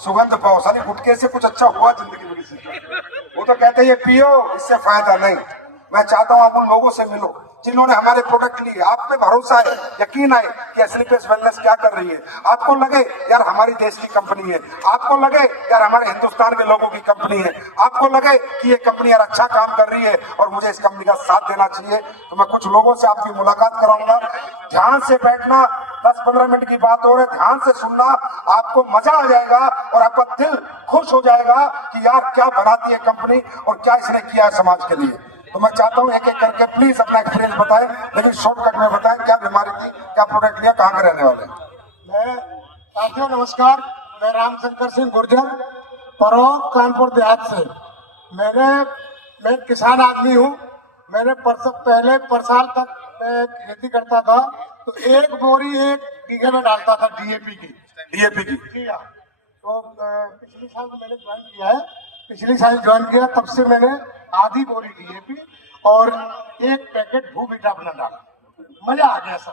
सुगंध पाओ। सारी गुटके से कुछ अच्छा हुआ जिंदगी में किसी का? वो तो कहते हैं ये पियो, इससे फायदा नहीं। मैं चाहता हूं आप उन लोगों से मिलो जिन्होंने हमारे प्रोडक्ट लिए। आप पे भरोसा है, यकीन है कि एस्लीपियस वेलनेस क्या कर रही है। आपको लगे यार हमारी देश की कंपनी है, आपको लगे यार हमारे हिंदुस्तान के लोगों की कंपनी है, आपको लगे कि ये कंपनी यार अच्छा काम कर रही है और मुझे इस कंपनी का साथ देना चाहिए, तो मैं कुछ लोगों से आपकी मुलाकात कराऊंगा। ध्यान से बैठना, 10-15 मिनट की बात हो रही है, ध्यान से सुनना, आपको मजा आ जाएगा और आपका दिल खुश हो जाएगा कि यार क्या बनाती है कंपनी और क्या इसने किया है समाज के लिए। तो मैं चाहता हूं एक एक करके प्लीज अपना एक्सपीरियंस बताएं, लेकिन शॉर्टकट में बताएं क्या बीमारी थी, क्या प्रोडक्ट लिया, कहाँ के रहने वाले। मैं साथियों नमस्कार, मैं रामशंकर सिंह गुर्जर, परौक कानपुर देहात से। मैं किसान आदमी हूँ। मैंने पहले परसाल तक मैं खेती करता था, तो एक बोरी एक बीघे में डालता था डीएपी की। जी हाँ। तो पिछले साल मैंने ज्वाइन किया है, तब से मैंने आधी बोरी डीएपी और एक पैकेट भूबिटा अपना डाला। मजा आ गया सर।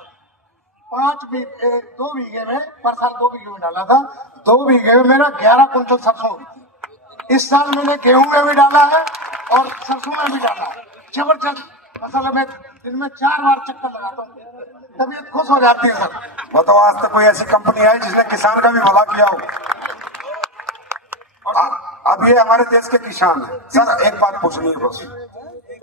2 बीघे में, पर साल 2 बीघे में डाला था, 2 बीघे में मेरा 11 कुंटल सरसों हुई थी। इस साल मैंने गेहूं में भी डाला है और सरसों में भी डाला है। जबरदस्त फसल। मैं दिन में 4 बार चक्कर लगाता हूँ, तबीयत खुश हो जाती है सर। बताओ आज तक कोई ऐसी कंपनी आई जिसने किसान का भी भला किया हो? अब ये हमारे देश के किसान है। सर एक बात पूछनी है बस,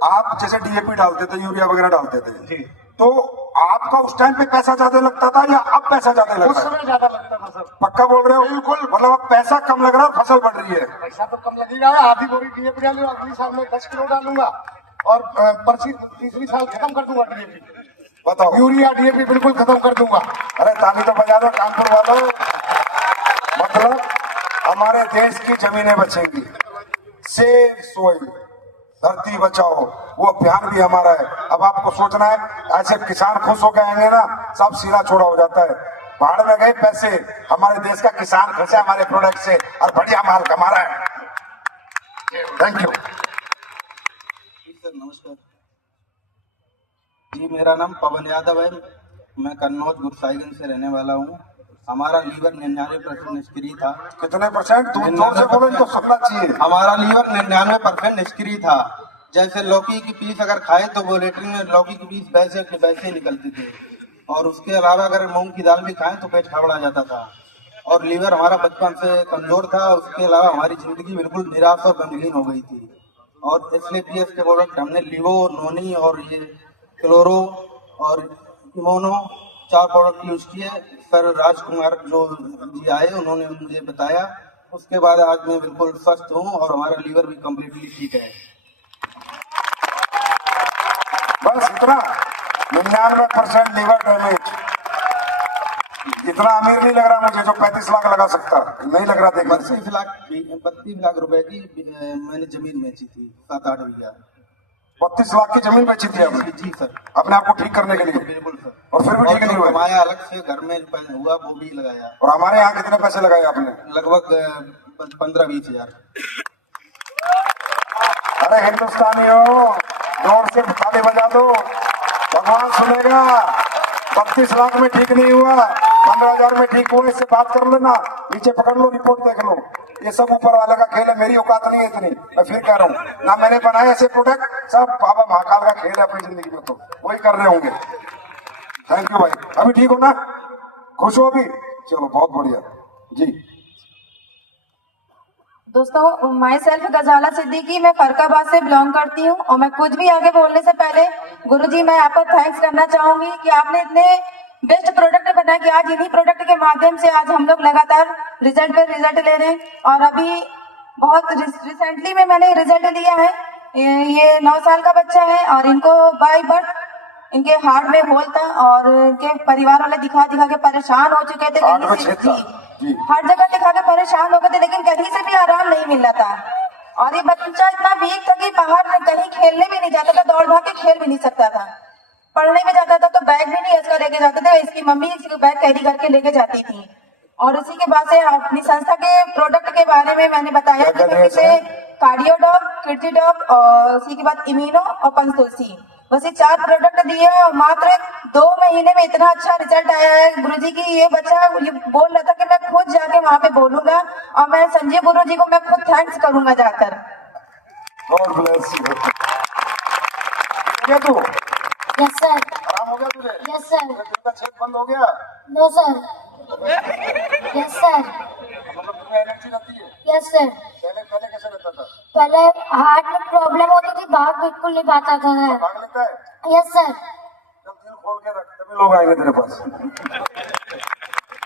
आप जैसे डीएपी डालते थे, यूरिया वगैरह डालते थे, तो आपका उस टाइम पे पैसा ज्यादा लगता था या अब पैसा ज्यादा लगता है? उस समय ज्यादा लगता था सर। पक्का बोल रहे हो? बिल्कुल। मतलब अब पैसा कम लग रहा है, फसल बढ़ रही है। पैसा तो कम लगेगा, आधी बोरी डीएपी डाली, अगली साल में 10 किलो डालूंगा और तीसरी साल खत्म कर दूंगा डीएपी। बताओ। यूरिया डीएपी बिल्कुल खत्म कर दूंगा। अरे ताली तो बजा दो कानपुर वालों। मतलब हमारे देश की जमीनें बचेंगी। सेव सोइल, धरती बचाओ, वो अभियान भी हमारा है। अब आपको सोचना है, ऐसे किसान खुश होकर आएंगे ना, सब सीना छोड़ा हो जाता है। भाड़ में गए पैसे, हमारे देश का किसान खुश है हमारे प्रोडक्ट से और बढ़िया माल कमा रहा है। Thank you sir. नमस्कार जी, मेरा नाम पवन यादव है। मैं कन्नौज गुरसाईगंज से रहने वाला हूँ। हमारा लीवर 99% निष्क्रिय था। कितने परसेंट? जोर से बोलो, इनको सुनना चाहिए। हमारा लीवर 99% निष्क्रिय था। जैसे लौकी की पीस अगर खाए तो वो लेटरिन में लौकी की पीस वैसे के वैसे निकलती थी, और उसके अलावा अगर मूंग की दाल भी खाएं तो पेट खबड़ा जाता था। और लीवर हमारा बचपन से कमजोर था। उसके अलावा हमारी जिंदगी बिल्कुल निराश और गमगीन हो गई थी। और एस्लीपियस के प्रोडक्ट हमने लिवो, नोनी और ये क्लोरो और इमोनो 4 प्रोडक्ट यूज किए। सर राजकुमार जो जी आए, उन्होंने मुझे बताया। उसके बाद आज मैं बिल्कुल स्वस्थ हूँ और हमारा लीवर भी कम्प्लीटली ठीक है। बस इतना? 99% लीवर डैमेज। इतना अमीर नहीं लग रहा मुझे जो 35 लाख लगा सकता, नहीं लग रहा देखने से। 32 लाख रुपए की मैंने जमीन बेची थी, 7-8 बीघा। 32 लाख की जमीन बेची थी आपने? जी सर। अपने आप को ठीक करने के लिए? बिल्कुल सर। और फिर भी ठीक नहीं हुआ? कमाया अलग से, घर में हुआ वो भी लगाया। और हमारे यहाँ कितने पैसे लगाए आपने? लगभग 15-20 हजार। अरे हिंदुस्तानियों, जोर से ताली बजा दो, भगवान सुनेगा। 32 लाख में ठीक नहीं हुआ, 15,000 में ठीक हुआ, इससे बात कर लेना। नीचे पकड़ लो, रिपोर्ट देख लो। ये सब ऊपर वाले का खेल है, मेरी औकात नहीं है इतनी। मैं फिर कह रहा हूँ ना, मैंने बनाए ऐसे प्रोडक्ट, सब बाबा महाकाल का खेल है अपनी जिंदगी में, तो वही कर रहे होंगे। थैंक यू भाई। अभी ठीक हो ना? खुश हो अभी? चलो बहुत बढ़िया जी। दोस्तों, माई सेल्फ गजाला सिद्दीकी, मैं फरकाबाद से बिलोंग करती हूँ। और मैं कुछ भी आगे बोलने से पहले गुरुजी, मैं आपका थैंक्स करना चाहूंगी कि आपने इतने बेस्ट प्रोडक्ट बनाए कि आज इन्हीं प्रोडक्ट के माध्यम से आज हम लोग लगातार रिजल्ट पे रिजल्ट ले रहे हैं। और अभी बहुत रिसेंटली में मैंने रिजल्ट लिया है। ये 9 साल का बच्चा है और इनको बाय बर्थ इनके हार्ट में होल था और इनके परिवार वाले दिखा के परेशान हो चुके थे। हर जगह दिखा के परेशान हो गए थे, लेकिन कहीं से भी आराम नहीं मिल रहा था। और ये बच्चा इतना वीक था कि बाहर कहीं खेलने भी नहीं जाता था, दौड़ भाग के खेल भी नहीं सकता था। पढ़ने में जाता था तो बैग भी नहीं इसका लेके जाते थे, इसकी मम्मी इसको बैग कैरी करके लेके जाती थी। और उसी के बाद से अपनी संस्था के प्रोडक्ट के बारे में मैंने बताया कि मैं इसे कार्डियो डॉग, किडजी डॉग और उसी के बाद इम्यूनो और पंचतुलसी बस ये 4 प्रोडक्ट दिए और मात्र 2 महीने में इतना अच्छा रिजल्ट आया है गुरुजी की। ये बच्चा ये बोल रहा था कि मैं खुद जाके वहाँ पे बोलूंगा और मैं संजीव गुरुजी को मैं खुद थैंक्स करूंगा जाकर। God bless you. क्या तू यस सर। आराम हो गया तुझे? Yes sir. दिल का छेद बंद हो गया? No sir. Yes sir. मतलब तुम्हें एनर्जी रहती है? Yes sir. पहले पहले कैसे रहता था? पहले हार्ट में प्रॉब्लम होती थी, भाग बिल्कुल नहीं पाता था सर। भाग लेता है? Yes sir. जब दिल खोल के रख तभी लोग आएंगे तेरे पास।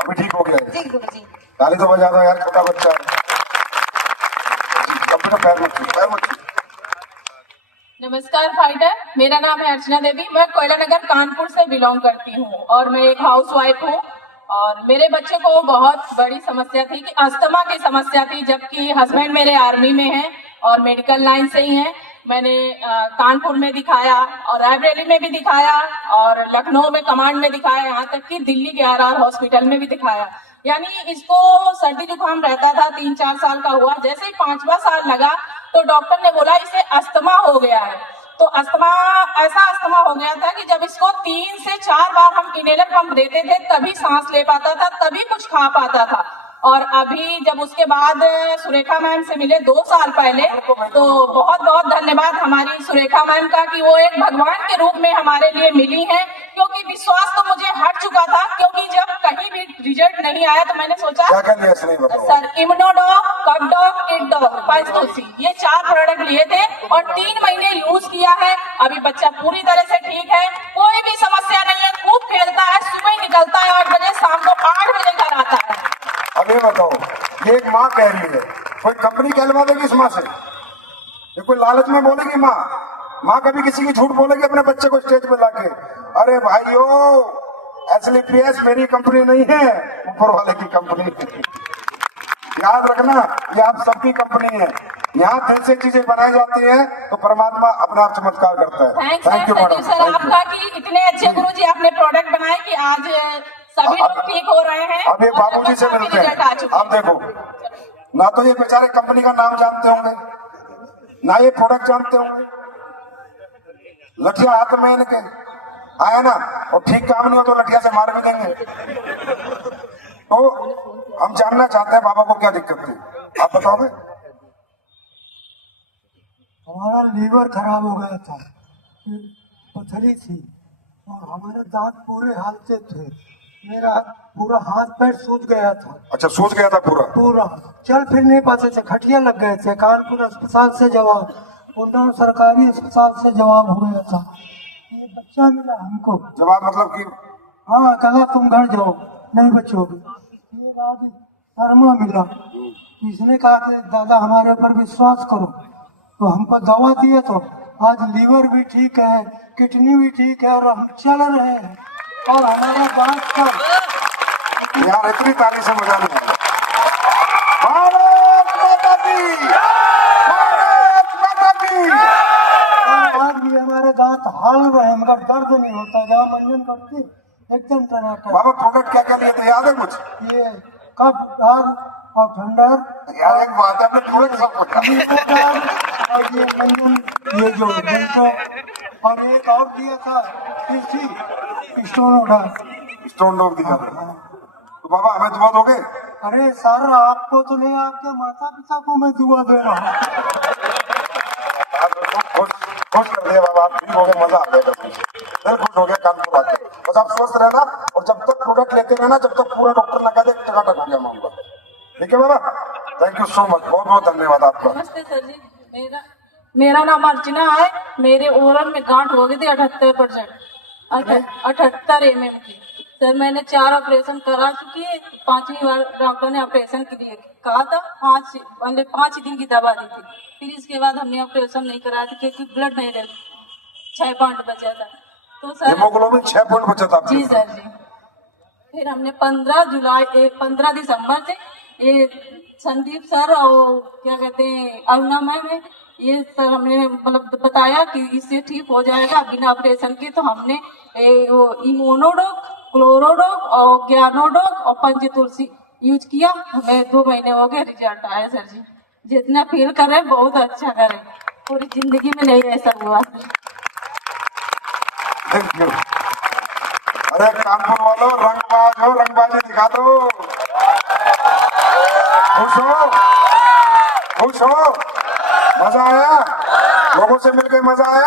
अभी ठीक हो गया है? जी गुरुजी। ताली तो बजा दो यार, छोटा बच्चा है। अपना पैर मत छू, पैर मत छू। नमस्कार फाइटर, मेरा नाम है अर्चना देवी। मैं कोयला नगर कानपुर से बिलोंग करती हूँ और मैं एक हाउसवाइफ हूँ। और मेरे बच्चे को बहुत बड़ी समस्या थी कि अस्थमा की समस्या थी, जबकि हस्बैंड मेरे आर्मी में हैं और मेडिकल लाइन से ही हैं। मैंने कानपुर में दिखाया और रायबरेली में भी दिखाया और लखनऊ में कमांड में दिखाया, यहाँ तक कि दिल्ली के RR हॉस्पिटल में भी दिखाया। यानी इसको सर्दी जुकाम रहता था, 3-4 साल का हुआ। जैसे ही 5वां साल लगा तो डॉक्टर ने बोला इसे अस्थमा हो गया है। तो अस्थमा, ऐसा अस्थमा हो गया था कि जब इसको 3 से 4 बार हम इनहेलर पंप देते थे तभी सांस ले पाता था, तभी कुछ खा पाता था। और अभी जब उसके बाद सुरेखा मैम से मिले 2 साल पहले, तो बहुत बहुत धन्यवाद हमारी सुरेखा मैम का कि वो एक भगवान के रूप में हमारे लिए मिली हैं। क्योंकि विश्वास तो मुझे हट चुका था, क्योंकि जब कहीं भी रिजल्ट नहीं आया तो मैंने सोचा क्या क्या लिया इसने बताओ? सर इम्यूनोडॉग, कपडॉग, किडडॉग, पंचतुलसी, ये 4 प्रोडक्ट लिए थे और 3 महीने यूज किया है। अभी बच्चा पूरी तरह से ठीक है, कोई भी समस्या नहीं है, खूब खेलता है, सुबह निकलता है 8 बजे, शाम को 8 बजे घर आता है। अब ये बताओ, ये एक माँ कह रही है, कोई कंपनी कहलवा देगी इस माँ से? ये कोई लालच में बोलेगी माँ? माँ कभी किसी की झूठ बोलेगी अपने बच्चे को स्टेज पे लाके? अरे भाइयों, SLPS मेरी कंपनी नहीं है, ऊपर वाले की कंपनी है। याद रखना, ये आप सबकी कंपनी है। यहाँ दिल से चीजें बनाई जाती है तो परमात्मा अपना आप चमत्कार करता है। थैंक यू सर आपका कि इतने अच्छे गुरुजी आपने प्रोडक्ट बनाए कि आज सभी लोग ठीक हो रहे हैं। अब ये बाबूजी से मिलते हैं। अब देखो, ना तो ये बेचारे कंपनी का नाम जानते होंगे, ना ये प्रोडक्ट जानते होंगे। लठिया हाथ में इनके आया ना, और ठीक काम नहीं हो तो लठिया से मार भी देंगे। तो हम जानना चाहते हैं बाबा को क्या दिक्कत थी, आप बताओगे? हमारा लीवर खराब हो गया था, पथरी थी और हमारे दांत पूरे हालते थे। मेरा पूरा हाथ पैर सूज गया था। अच्छा, सूज गया था पूरा? पूरा चल फिर नहीं पाते थे, खटिया लग गए थे। कानपुर अस्पताल से जवाब, उन्नाव सरकारी अस्पताल से जवाब हो गया था। ये बच्चा मिला हमको। जवाब मतलब कि? हाँ, कहा तुम घर जाओ, नहीं बचोगे। ये आज शर्मा मिला, इसने कहा कि दादा हमारे ऊपर विश्वास करो, तो हमको दवा दिए तो आज लीवर भी ठीक है, किडनी भी ठीक है और हम चल रहे हैं। और हमारा बात का यार इतनी ताली से मजा नहीं आया। भारत माता की, भारत माता की। आज भी हमारे दांत हाल रहे, मगर दर्द नहीं होता। जहाँ मंजन करती एकदम टनाटन। बाबा प्रोडक्ट क्या क्या लिए थे, याद है कुछ? ये कप दाग और ठंडर, यार एक बात है, आपने पूरे सब कुछ और ये मंजन, ये जो बेल्टो, और एक और दिया था स्टोन उठा, स्टोन डॉग दिया था। तो बाबा हमें दुआ दोगे? अरे सर आपको तो नहीं, आपके माता पिता को मैं दुआ दे रहा हूँ। आप खुश कर दिया बाबा, आप ठीक हो गए, मजा आ गया, दिल खुश हो गया कानपुर आके। बस आप स्वस्थ रहना और जब तक प्रोडक्ट लेते रहना, जब तक पूरा डॉक्टर ना कह दे टकाटक हो गया मामला। ठीक है बाबा, थैंक यू सो मच, बहुत बहुत धन्यवाद आपका। नमस्ते सर जी, मेरा नाम अर्चना है। मेरे ओरल में गांठ हो गई थी 78%, 78 mm की। सर मैंने 4 ऑपरेशन करा चुकी है। 5वीं बार डॉक्टर ने ऑपरेशन के लिए कहा था, 5 दिन की दवा दी थी। फिर इसके बाद हमने ऑपरेशन नहीं कराया था क्योंकि ब्लड नहीं रहा, 6 पॉइंट बचा था। तो सर हेमोग्लोबिन 6 पॉइंट बचा था जी सर जी। फिर हमने 15 दिसंबर से ये संदीप सर और क्या कहते हैं अरुणा मैम है, ये सर हमने मतलब बताया कि इससे ठीक हो जाएगा बिना ऑपरेशन के। तो हमने वो इम्यूनोडॉग, क्लोरोडॉग और ज्ञानोडॉग और पंचतुलसी यूज किया। हमें 2 महीने हो गए, रिजल्ट आया सर जी। जितना फील करें बहुत अच्छा करें, पूरी जिंदगी में नहीं ऐसा हुआ। Thank you. अरे कानपुर वालों, रंगबाज हो, रंगबाजी दिखा दो। खुश हो, खुश हो, मजा आया, लोगों से मिलकर मजा आया।